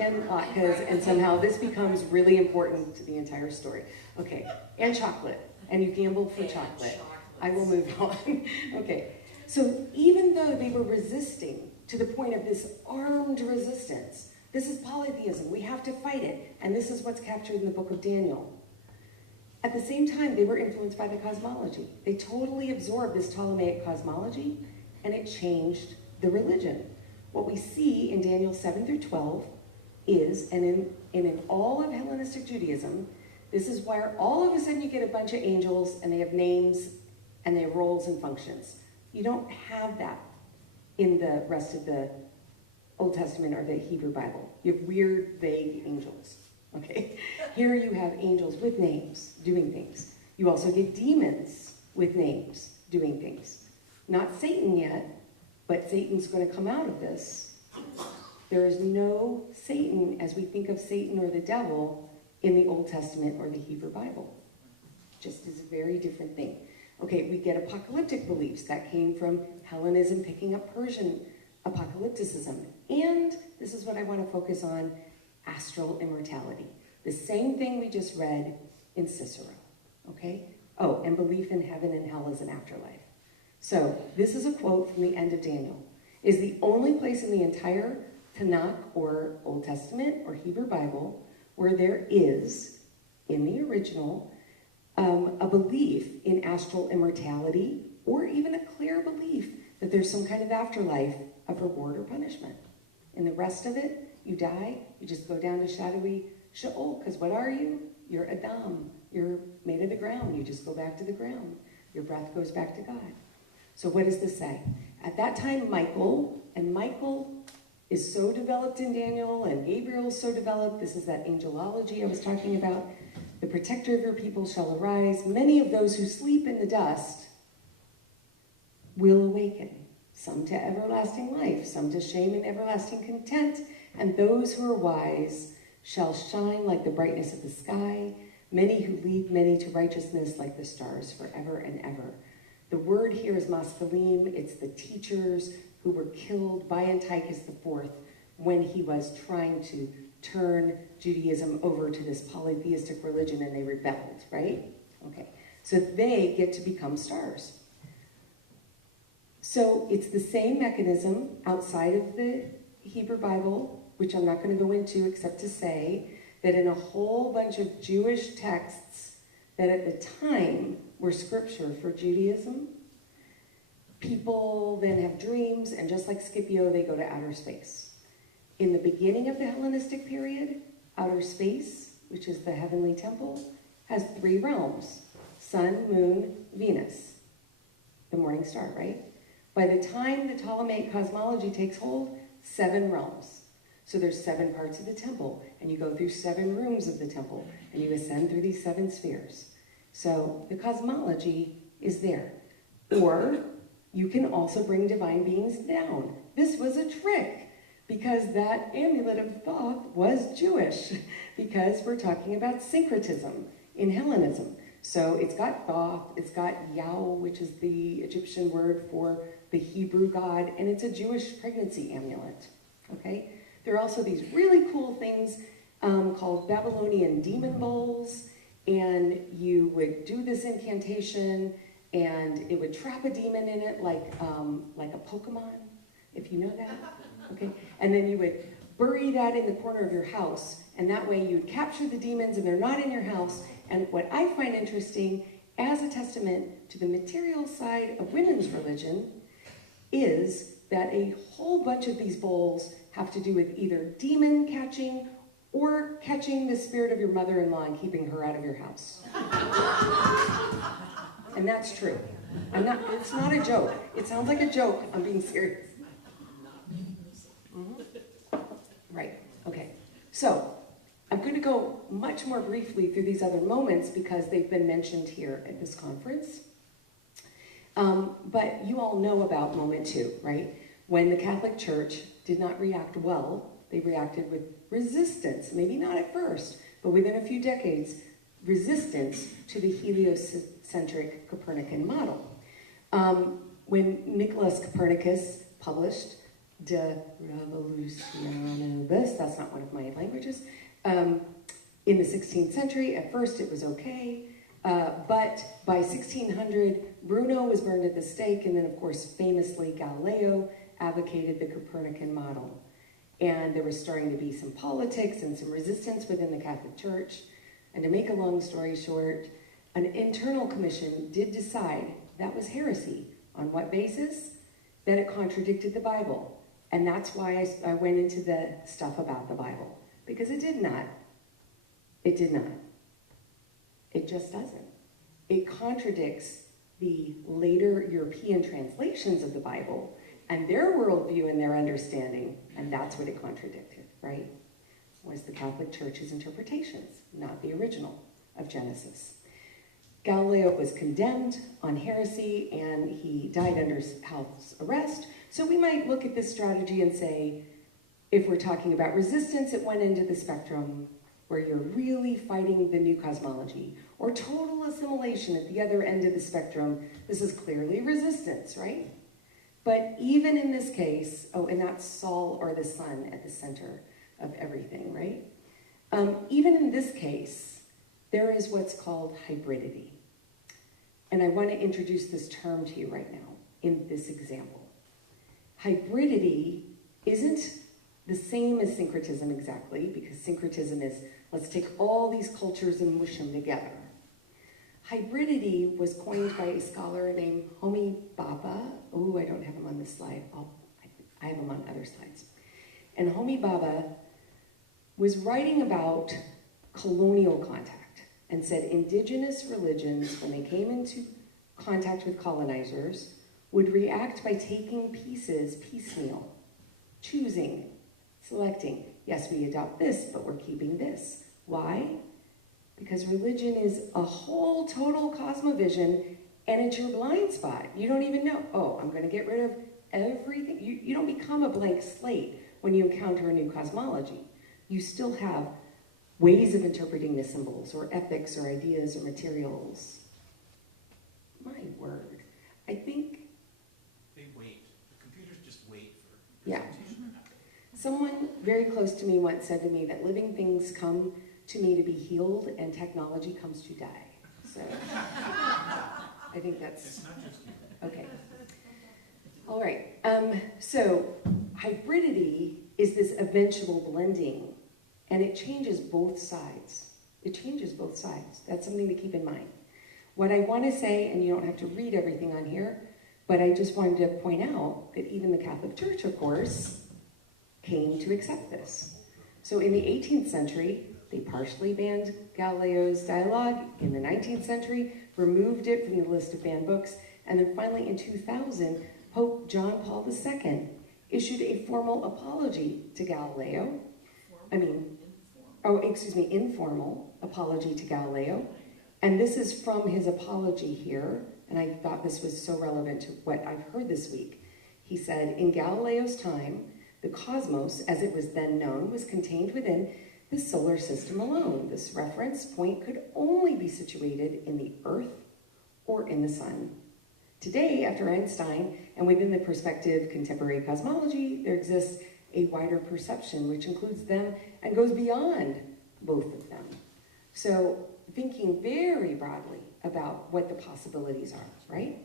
and latkes, and somehow this becomes really important to the entire story. Okay, and chocolate, and you gamble for chocolate. I will move on. Okay, so even though they were resisting to the point of this armed resistance, this is polytheism, we have to fight it, and this is what's captured in the book of Daniel. At the same time, they were influenced by the cosmology. They totally absorbed this Ptolemaic cosmology, and it changed the religion. What we see in Daniel 7 through 12 is, and in all of Hellenistic Judaism, this is where all of a sudden you get a bunch of angels, and they have names, and they have roles and functions. You don't have that in the rest of the Old Testament or the Hebrew Bible. You have weird, vague angels, okay? Here you have angels with names, doing things. You also get demons with names, doing things. Not Satan yet, but Satan's going to come out of this. There is no Satan, as we think of Satan or the devil, in the Old Testament or the Hebrew Bible. Just is a very different thing. Okay, we get apocalyptic beliefs. That came from Hellenism picking up Persian apocalypticism. And this is what I want to focus on, astral immortality. The same thing we just read in Cicero, okay? Oh, and belief in heaven and hell as an afterlife. So this is a quote from the end of Daniel. Is the only place in the entire Tanakh or Old Testament or Hebrew Bible where there is, in the original, a belief in astral immortality, or even a clear belief that there's some kind of afterlife of reward or punishment. In the rest of it, you die, you just go down to shadowy Sheol, because what are you? You're Adam. You're made of the ground. You just go back to the ground. Your breath goes back to God. So what does this say? At that time, Michael is so developed in Daniel, and Gabriel is so developed. This is that angelology I was talking about. The protector of your people shall arise. Many of those who sleep in the dust will awaken, some to everlasting life, some to shame and everlasting content, and those who are wise shall shine like the brightness of the sky, many who lead many to righteousness like the stars forever and ever. The word here is mascalim. It's the teachers who were killed by Antiochus IV when he was trying to turn Judaism over to this polytheistic religion, and they rebelled, right? Okay, so they get to become stars. So it's the same mechanism outside of the Hebrew Bible, which I'm not going to go into except to say that in a whole bunch of Jewish texts that at the time were scripture for Judaism, People then have dreams, and just like Scipio, they go to outer space. In the beginning of the Hellenistic period, outer space, which is the heavenly temple, has 3 realms: sun, moon, Venus, the morning star, right? By the time the Ptolemaic cosmology takes hold, 7 realms. So there's 7 parts of the temple, and you go through 7 rooms of the temple, and you ascend through these 7 spheres. So the cosmology is there. Or you can also bring divine beings down. This was a trick, because that amulet of Thoth was Jewish, because we're talking about syncretism in Hellenism. So it's got Thoth, it's got Yao, which is the Egyptian word for the Hebrew god, and it's a Jewish pregnancy amulet, okay? There are also these really cool things called Babylonian demon bowls, and you would do this incantation, and it would trap a demon in it like a Pokemon, if you know that, okay? And then you would bury that in the corner of your house, and that way you'd capture the demons and they're not in your house. And what I find interesting as a testament to the material side of women's religion is that a whole bunch of these bowls have to do with either demon catching or catching the spirit of your mother-in-law and keeping her out of your house. And that's true. It's not a joke. It sounds like a joke. I'm being serious. Right, okay. So, I'm going to go much more briefly through these other moments because they've been mentioned here at this conference. But you all know about moment 2, right? When the Catholic Church did not react well, they reacted with resistance. Maybe not at first, but within a few decades, resistance to the heliocentric Copernican model. When Nicholas Copernicus published De Revolutionibus, that's not one of my languages, in the 16th century, at first it was okay, but by 1600, Bruno was burned at the stake, and then of course, famously, Galileo advocated the Copernican model. And there was starting to be some politics and some resistance within the Catholic Church. And to make a long story short, an internal commission did decide that was heresy. On what basis? That it contradicted the Bible. And that's why I went into the stuff about the Bible. Because it did not. It did not. It just doesn't. It contradicts the later European translations of the Bible and their worldview and their understanding, and that's what it contradicted, right? Was the Catholic Church's interpretations, not the original of Genesis. Galileo was condemned on heresy, and he died under house arrest. So we might look at this strategy and say, if we're talking about resistance at one end of the spectrum, where you're really fighting the new cosmology, or total assimilation at the other end of the spectrum, this is clearly resistance, right? But even in this case, oh, and that's Sol or the sun at the center of everything, right? Even in this case, there is what's called hybridity. And I want to introduce this term to you right now in this example. Hybridity isn't the same as syncretism exactly, because syncretism is, let's take all these cultures and mush them together. Hybridity was coined by a scholar named Homi Bhabha. Oh, I don't have him on this slide. I have him on other slides. And Homi Bhabha was writing about colonial contact and said indigenous religions, when they came into contact with colonizers, would react by taking pieces piecemeal, choosing, selecting. Yes, we adopt this, but we're keeping this. Why? Because religion is a whole total cosmovision, and it's your blind spot. You don't even know, oh, I'm going to get rid of everything. You don't become a blank slate when you encounter a new cosmology. You still have ways of interpreting the symbols, or ethics, or ideas, or materials. My word. I think... They wait. The computers just wait for Yeah. presentation to happen. Someone very close to me once said to me that living things come to me to be healed, and technology comes to die. So, I think that's... It's not just you. Okay. All right. So, hybridity is this eventual blending, and it changes both sides. It changes both sides. That's something to keep in mind. What I want to say, and you don't have to read everything on here, But I just wanted to point out that even the Catholic Church, of course, came to accept this. So in the 18th century, they partially banned Galileo's dialogue. In the 19th century, removed it from the list of banned books. And then finally in 2000, Pope John Paul II issued a formal apology to Galileo. Informal apology to Galileo. And this is from his apology here, and I thought this was so relevant to what I've heard this week. He said, in Galileo's time, the cosmos, as it was then known, was contained within the solar system alone. This reference point could only be situated in the Earth or in the sun. Today, after Einstein, and within the perspective contemporary cosmology, there exists a wider perception which includes them and goes beyond both of them. So, thinking very broadly about what the possibilities are, right?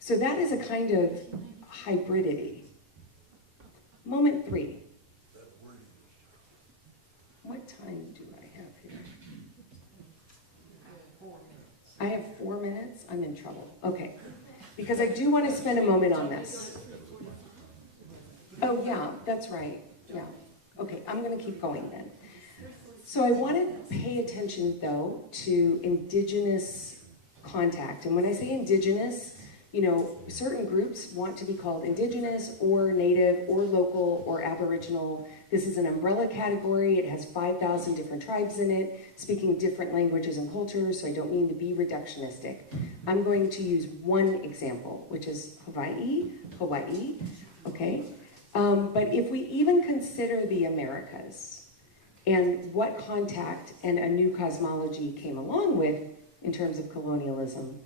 So that is a kind of hybridity. Moment 3. What time do I have here? I have 4 minutes? I'm in trouble. Okay. Because I do want to spend a moment on this. Oh, yeah, that's right. Yeah. Okay, I'm going to keep going then. So I want to pay attention, though, to indigenous contact. And when I say indigenous, you know, certain groups want to be called indigenous or native or local or aboriginal. This is an umbrella category. It has 5,000 different tribes in it, speaking different languages and cultures, so I don't mean to be reductionistic. I'm going to use one example, which is Hawaii, okay? But if we even consider the Americas, and what contact and a new cosmology came along with in terms of colonialism.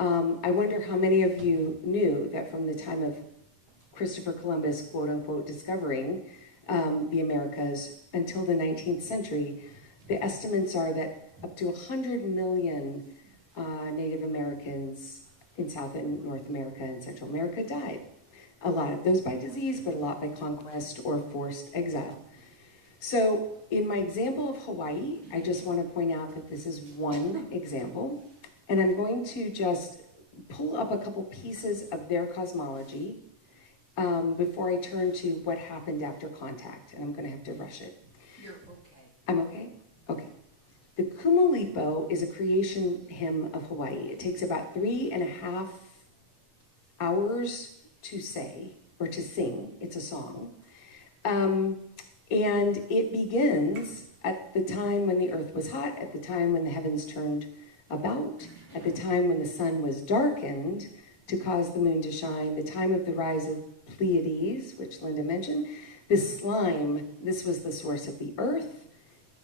I wonder how many of you knew that from the time of Christopher Columbus, quote unquote, discovering the Americas until the 19th century, the estimates are that up to 100 million Native Americans in South and North America and Central America died. A lot of those by disease, but a lot by conquest or forced exile. So in my example of Hawaii, I just want to point out that this is one example, and I'm going to just pull up a couple pieces of their cosmology before I turn to what happened after contact, and I'm going to have to rush it. You're okay. I'm okay? Okay. The Kumulipo is a creation hymn of Hawaii. It takes about 3.5 hours to say, or to sing. It's a song. And it begins at the time when the earth was hot, at the time when the heavens turned about, at the time when the sun was darkened to cause the moon to shine, the time of the rise of Pleiades, which Linda mentioned. This slime, this was the source of the earth.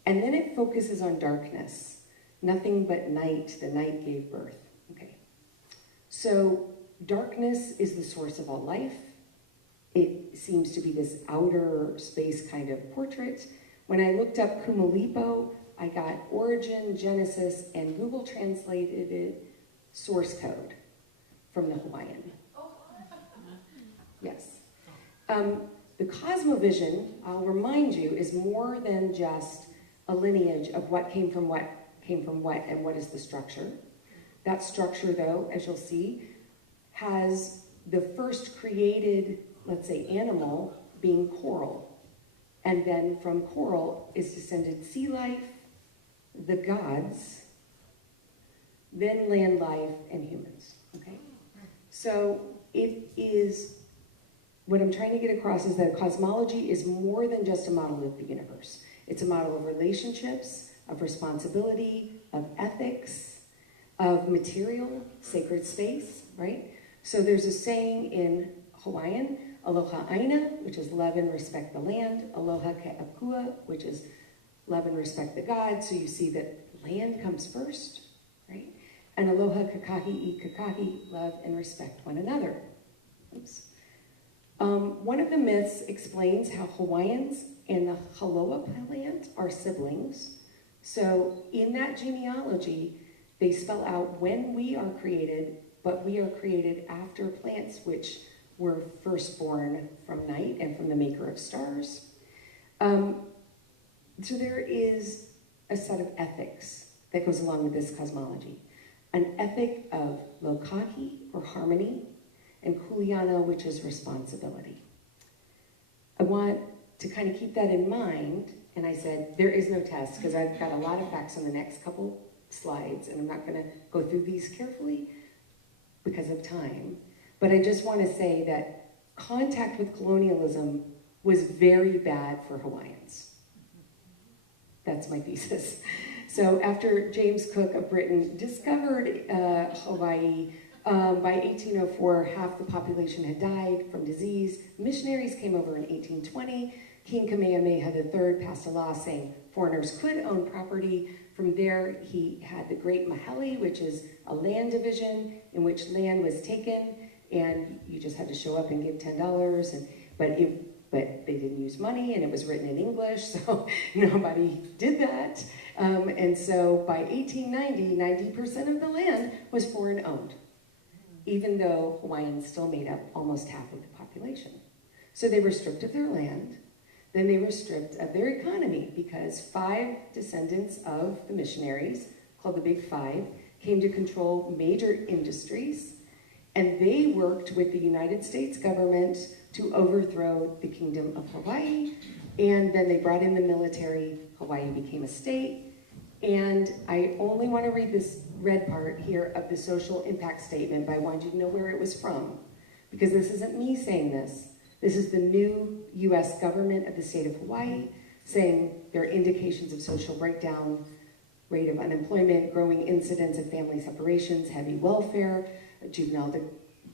And then it focuses on darkness. Nothing but night, the night gave birth. Okay. So darkness is the source of all life. It seems to be this outer space kind of portrait. When I looked up Kumulipo, I got origin, Genesis, and Google translated it source code from the Hawaiian. Yes. The cosmovision, I'll remind you, is more than just a lineage of what came from what, and what is the structure. That structure, though, as you'll see, has the first created, let's say, animal being coral. And then from coral is descended sea life, the gods, then land life, and humans, okay? So it is, what I'm trying to get across is that cosmology is more than just a model of the universe. It's a model of relationships, of responsibility, of ethics, of material, sacred space, right? So there's a saying in Hawaiian, aloha aina, which is love and respect the land, aloha ke apua, which is love and respect the gods. So you see that land comes first, right? And aloha kakahi I kakahi, love and respect one another. Oops. One of the myths explains how Hawaiians and the Haloa plant are siblings. So in that genealogy, they spell out when we are created, but we are created after plants which were first born from night and from the maker of stars. So there is a set of ethics that goes along with this cosmology. an ethic of lokahi, or harmony, and kuleana, which is responsibility. I want to kind of keep that in mind, and I said, there is no test, because I've got a lot of facts on the next couple slides, and I'm not going to go through these carefully because of time. But I just want to say that contact with colonialism was very bad for Hawaiians. That's my thesis. So after James Cook of Britain discovered Hawaii, by 1804, half the population had died from disease. Missionaries came over in 1820. King Kamehameha III passed a law saying foreigners could own property. From there, he had the Great Mahele, which is a land division in which land was taken, and you just had to show up and give $10. But they didn't use money, and it was written in English, so nobody did that. And so by 1890, 90% of the land was foreign owned, even though Hawaiians still made up almost half of the population. So they were stripped of their land. Then they were stripped of their economy, because 5 descendants of the missionaries, called the Big Five, came to control major industries, and they worked with the United States government to overthrow the Kingdom of Hawaii, and then they brought in the military. Hawaii became a state, and I only want to read this red part here of the social impact statement, but I wanted you to know where it was from, because this isn't me saying this. This is the new U.S. government of the state of Hawaii saying there are indications of social breakdown, rate of unemployment, growing incidence of family separations, heavy welfare, juvenile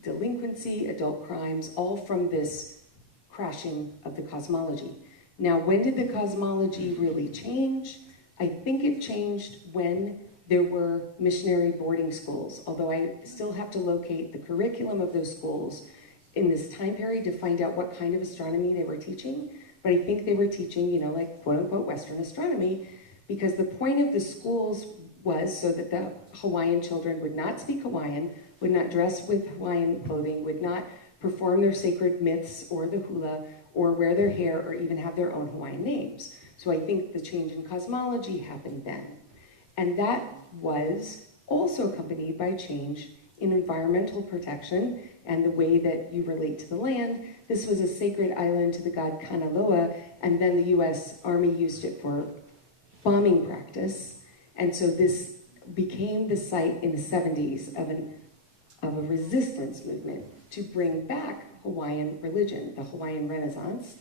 delinquency, adult crimes, all from this crashing of the cosmology. Now, when did the cosmology really change? I think it changed when there were missionary boarding schools, although I still have to locate the curriculum of those schools in this time period to find out what kind of astronomy they were teaching. But I think they were teaching, like quote-unquote Western astronomy, because the point of the schools was so that the Hawaiian children would not speak Hawaiian, would not dress with Hawaiian clothing, would not perform their sacred myths or the hula, or wear their hair, or even have their own Hawaiian names. So I think the change in cosmology happened then. And that was also accompanied by change in environmental protection and the way that you relate to the land. This was a sacred island to the god Kanaloa, and then the US Army used it for bombing practice. And so this became the site in the 70s of a resistance movement to bring back Hawaiian religion, the Hawaiian Renaissance.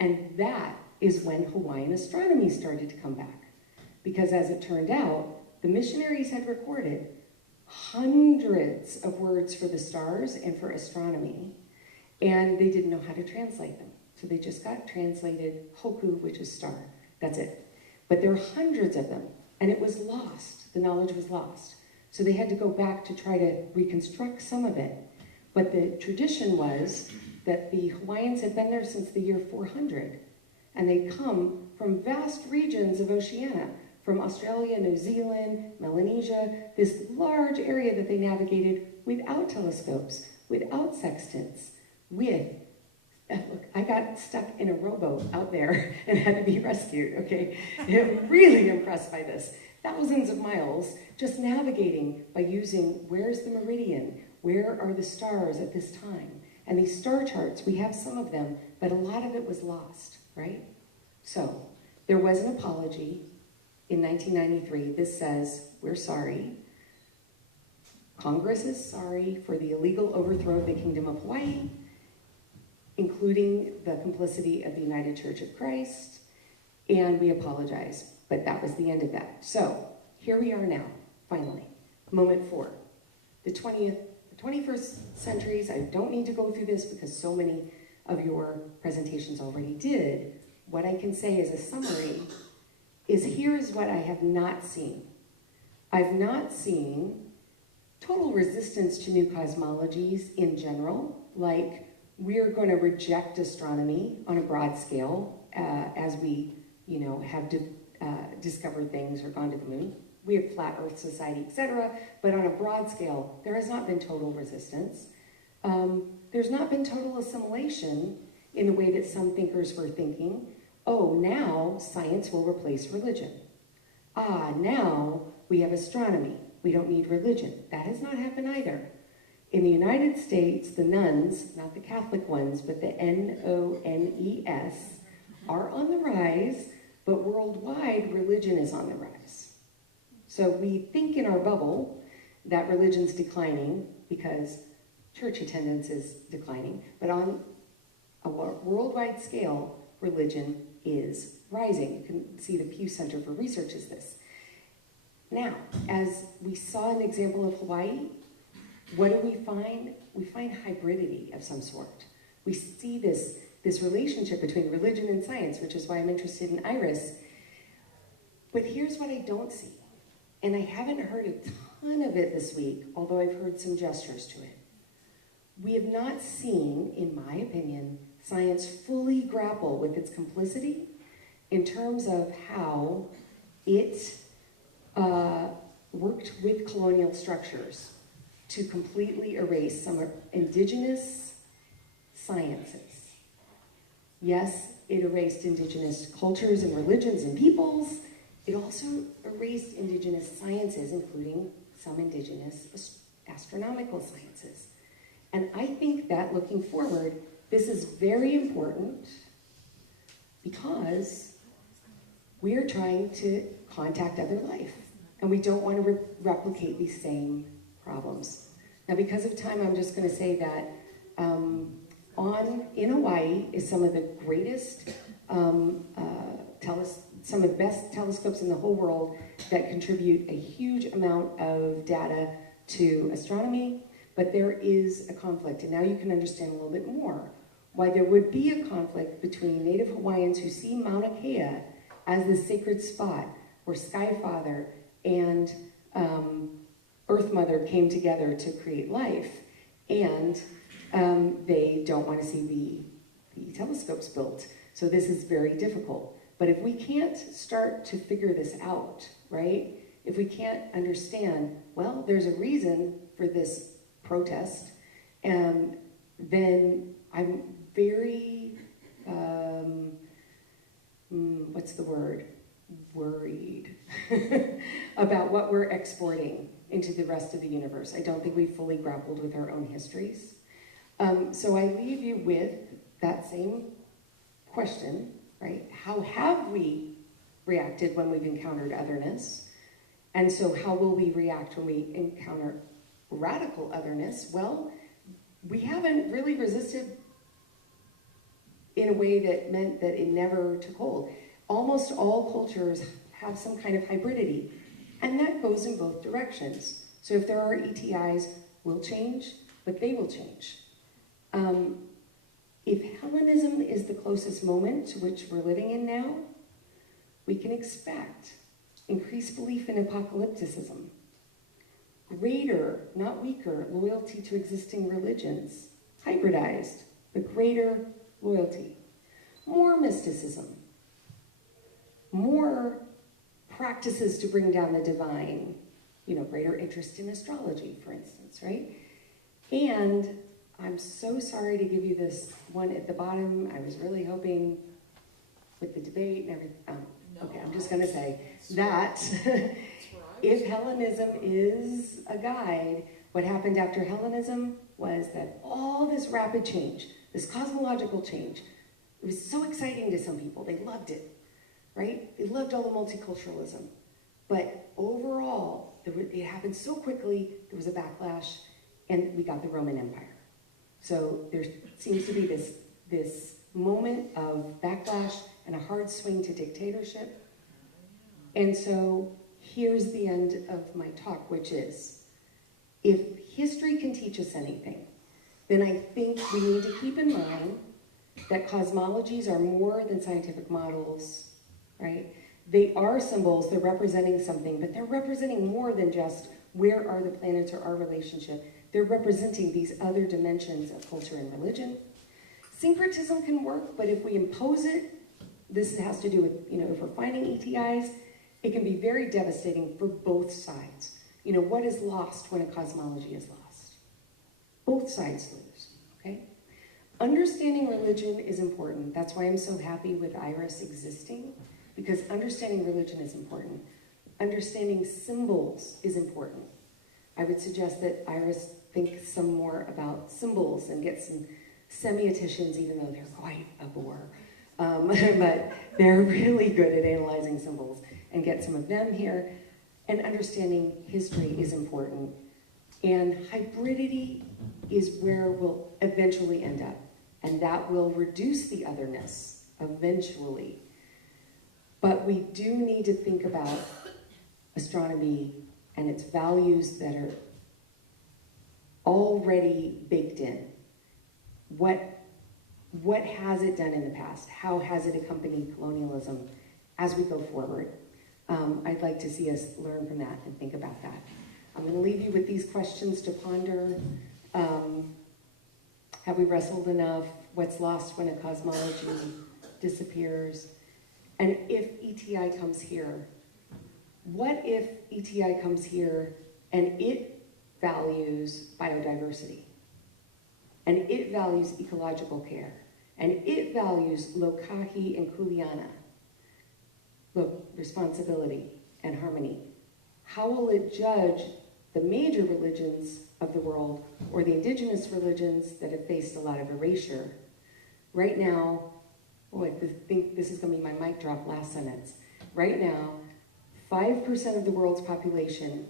And that is when Hawaiian astronomy started to come back. Because as it turned out, the missionaries had recorded hundreds of words for the stars and for astronomy, and they didn't know how to translate them. So they just got translated hoku, which is star. That's it. But there are hundreds of them, and it was lost. The knowledge was lost. So they had to go back to try to reconstruct some of it. But the tradition was that the Hawaiians had been there since the year 400, and they come from vast regions of Oceania, from Australia, New Zealand, Melanesia, this large area that they navigated without telescopes, without sextants, look, I got stuck in a rowboat out there and had to be rescued, okay? I'm really impressed by this. Thousands of miles just navigating by using, where's the meridian? Where are the stars at this time? And these star charts, we have some of them, but a lot of it was lost, right? So there was an apology in 1993. This says, we're sorry. Congress is sorry for the illegal overthrow of the Kingdom of Hawaii, including the complicity of the United Church of Christ, and we apologize. But that was the end of that. So here we are now, finally. Moment 4. The 21st centuries, I don't need to go through this because so many of your presentations already did. What I can say as a summary is here is what I have not seen. I've not seen total resistance to new cosmologies in general, like we're going to reject astronomy on a broad scale as we, have discovered things or gone to the moon. We have Flat Earth Society, etc. But on a broad scale, there has not been total resistance. There's not been total assimilation in the way that some thinkers were thinking. Oh, now science will replace religion. Now we have astronomy. we don't need religion. That has not happened either. In the United States, the nuns, not the Catholic ones, but the N-O-N-E-S, are on the rise, but worldwide, religion is on the rise. So we think in our bubble that religion's declining because church attendance is declining, but on a worldwide scale, religion is rising. You can see the Pew Center for Research is this. Now, as we saw an example of Hawaii, what do we find? We find hybridity of some sort. We see this relationship between religion and science, which is why I'm interested in IRAS. But here's what I don't see. And I haven't heard a ton of it this week, although I've heard some gestures to it. We have not seen, in my opinion, science fully grapple with its complicity in terms of how it worked with colonial structures to completely erase some indigenous sciences. Yes, it erased indigenous cultures and religions and peoples. It also erased indigenous sciences, including some indigenous astronomical sciences. And I think that looking forward, this is very important because we are trying to contact other life. And we don't want to replicate these same problems. Now, because of time, I'm just going to say that in Hawaii is some of the greatest, some of the best telescopes in the whole world that contribute a huge amount of data to astronomy, but there is a conflict. And now you can understand a little bit more why there would be a conflict between Native Hawaiians who see Mauna Kea as the sacred spot where Sky Father and Earth Mother came together to create life, and they don't want to see the telescopes built. So this is very difficult. But if we can't start to figure this out, right? If we can't understand, well, there's a reason for this protest, then I'm very, what's the word? Worried about what we're exporting into the rest of the universe. I don't think we've fully grappled with our own histories. So I leave you with that same question, right? How have we reacted when we've encountered otherness? And so how will we react when we encounter radical otherness? Well, we haven't really resisted in a way that meant that it never took hold. Almost all cultures have some kind of hybridity, and that goes in both directions. So if there are ETIs, we'll change, but they will change. If Hellenism is the closest moment to which we're living in now, we can expect increased belief in apocalypticism, greater, not weaker, loyalty to existing religions, hybridized, but greater loyalty, more mysticism, more practices to bring down the divine, greater interest in astrology, for instance, right? And I'm so sorry to give you this one at the bottom. I was really hoping with the debate and everything. Okay, I'm just going to say that if Hellenism is a guide, what happened after Hellenism was that all this rapid change, this cosmological change, it was so exciting to some people. They loved it, right? They loved all the multiculturalism. But overall, it happened so quickly, there was a backlash, and we got the Roman Empire. So there seems to be this moment of backlash and a hard swing to dictatorship. And so here's the end of my talk, which is, if history can teach us anything, then I think we need to keep in mind that cosmologies are more than scientific models, right? They are symbols, they're representing something, but they're representing more than just where are the planets or our relationship. They're representing these other dimensions of culture and religion. Syncretism can work, but if we impose it, this has to do with, if we're finding ETIs, it can be very devastating for both sides. What is lost when a cosmology is lost? Both sides lose, okay? Understanding religion is important. That's why I'm so happy with IRAS existing, because understanding religion is important. understanding symbols is important. I would suggest that IRAS think some more about symbols and get some semioticians, even though they're quite a bore. But they're really good at analyzing symbols, and get some of them here. And understanding history is important. And hybridity is where we'll eventually end up. And that will reduce the otherness eventually. But we do need to think about astronomy and its values that are already baked in. What has it done in the past? How has it accompanied colonialism as we go forward? I'd like to see us learn from that and think about that. I'm going to leave you with these questions to ponder. Have we wrestled enough? What's lost when a cosmology disappears? And if ETI comes here, what if ETI comes here and it values biodiversity? And it values ecological care? And it values lokahi and kuleana? Look, responsibility and harmony. How will it judge the major religions of the world, or the indigenous religions that have faced a lot of erasure? Right now, I think this is going to be my mic drop last sentence. Right now, 5% of the world's population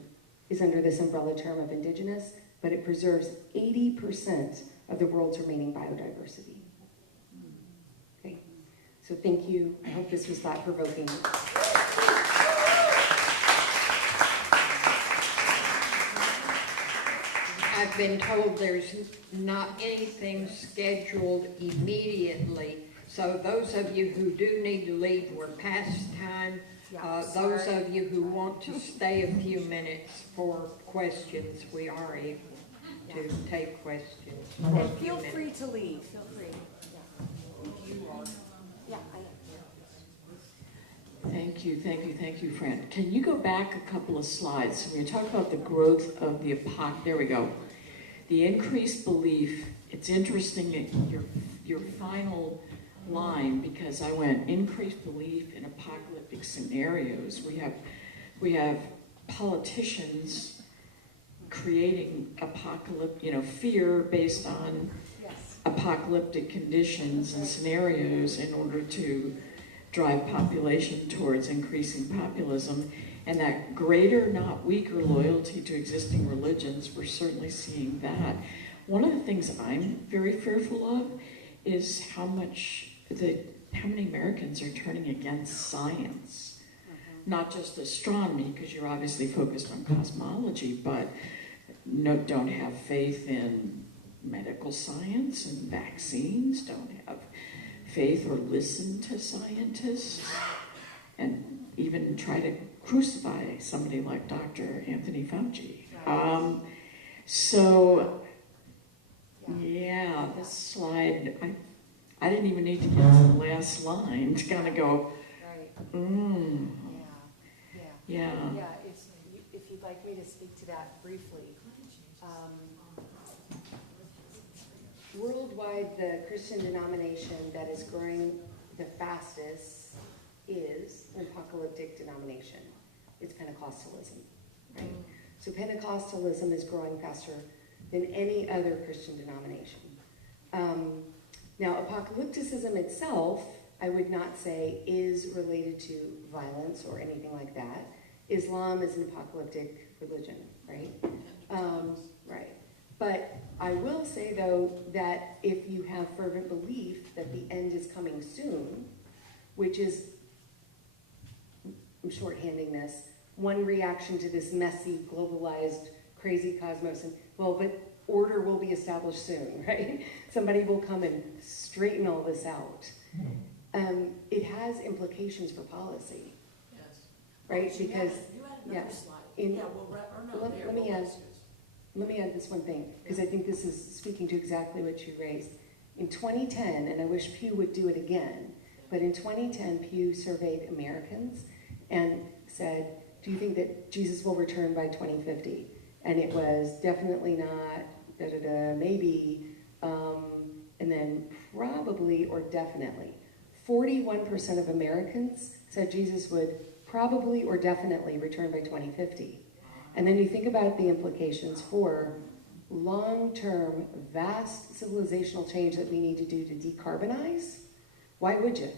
is under this umbrella term of indigenous, but it preserves 80% of the world's remaining biodiversity. Okay, so thank you. I hope this was thought-provoking. I've been told there's not anything scheduled immediately. So those of you who do need to leave, we're past time. Those of you who want to stay a few minutes for questions, we are able to take questions. And feel free to leave. Feel free. Yeah, I am. Thank you, Fran. Can you go back a couple of slides? So when you talk about the growth of the there we go. The increased belief, it's interesting that your final line, because I went increased belief in apocalyptic scenarios. We have politicians creating fear based on apocalyptic conditions and scenarios in order to drive population towards increasing populism, and that greater, not weaker, loyalty to existing religions. We're certainly seeing that. One of the things I'm very fearful of is how many Americans are turning against science. Not just astronomy, because you're obviously focused on cosmology, but don't have faith in medical science and vaccines, don't have faith or listen to scientists, and even try to crucify somebody like Dr. Anthony Fauci. This slide, I didn't even need to get to the last line to kind of go, Yeah, if you'd like me to speak to that briefly. Worldwide, the Christian denomination that is growing the fastest is an apocalyptic denomination. It's Pentecostalism, right? So Pentecostalism is growing faster than any other Christian denomination. Now, apocalypticism itself, I would not say is related to violence or anything like that. Islam is an apocalyptic religion, right? Right. But I will say, though, that if you have fervent belief that the end is coming soon, which is, I'm shorthanding this, one reaction to this messy, globalized, crazy cosmos, and but order will be established soon, right? Somebody will come and straighten all this out. It has implications for policy. Yes. Right? You because had another slide. Let me add this one thing, because I think this is speaking to exactly what you raised. In 2010, and I wish Pew would do it again, but in 2010, Pew surveyed Americans and said, do you think that Jesus will return by 2050? And it was definitely not, maybe, and then probably or definitely. 41% of Americans said Jesus would probably or definitely return by 2050. And then you think about the implications for long-term, vast civilizational change that we need to do to decarbonize. Why would you?